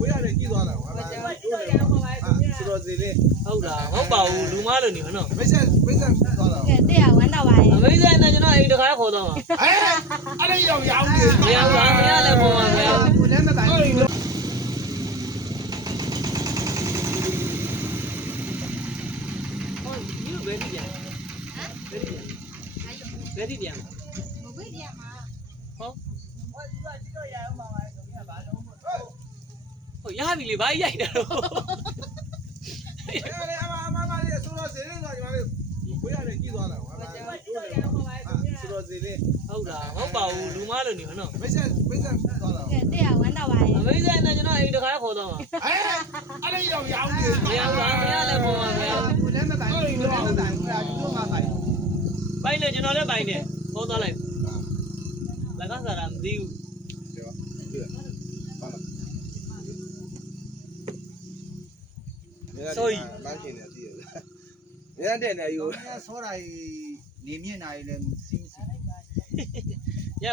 ကိုရတယ်ကြည့်သွားတာဟာဆိုတော့စီလေး ဟုတ်လားဟုတ်ပါဘူးလူမားလို့နေမနော် မိတ်ဆက်သွားတာ ကဲတဲ့ဝမ်းတော့ပါရဲ့ အမေဆိုင်နဲ့ကျွန်တော်အိမ်တခါခေါ်တော့မှာ အဲ့ဒါရောက်ရောက်နေ မရဘူးလားမရလည်းခေါ်မှာမရဘူး ကိုလည်းမတိုင်းဘူး ဟုတ်ဒီဘယ်ဒီပြန်ဘယ်ဒီပြန် မကွေးပြန်မှာ ဟုတ်ဟုတ်ရပြီလေဘာရိုက်တာတော့ အဲ့ဒါအမလေးဆိုတော့စီလေးတော့ညီမလေးကိုရတယ်ကြည့်သွားတာဟာဆိုတော့စီလေး ဟုတ်လားဟုတ်ပါဘူးလူမားလို့နေမနော် မိတ်ဆက်သွားတာ ကဲတဲ့ဝမ်းတော့ပါရဲ့ အမေဆိုင်နဲ့ကျွန်တော်အိမ်တခါခေါ်တော့မှာ အဲ့ဒါရောက်ရောက်နေ မရဘူးလားမရလည်းခေါ်မှာမရဘူး ကိုလည်းမတိုင်းဘူးကိုလည်းမတိုင်းဘူးအဲ့ဒါကျိုးမှတိုင်း ပိုင်လေကျွန်တော်လည်းပိုင်တယ်ခေါ်သွားလိုက်လက်ကစားတာမသိဘူး မန်းရှင်နေကြည့်ရနေတယ်နေယူ ဆောတာနေမြင့်နိုင်လည်းစီးမစီ ရ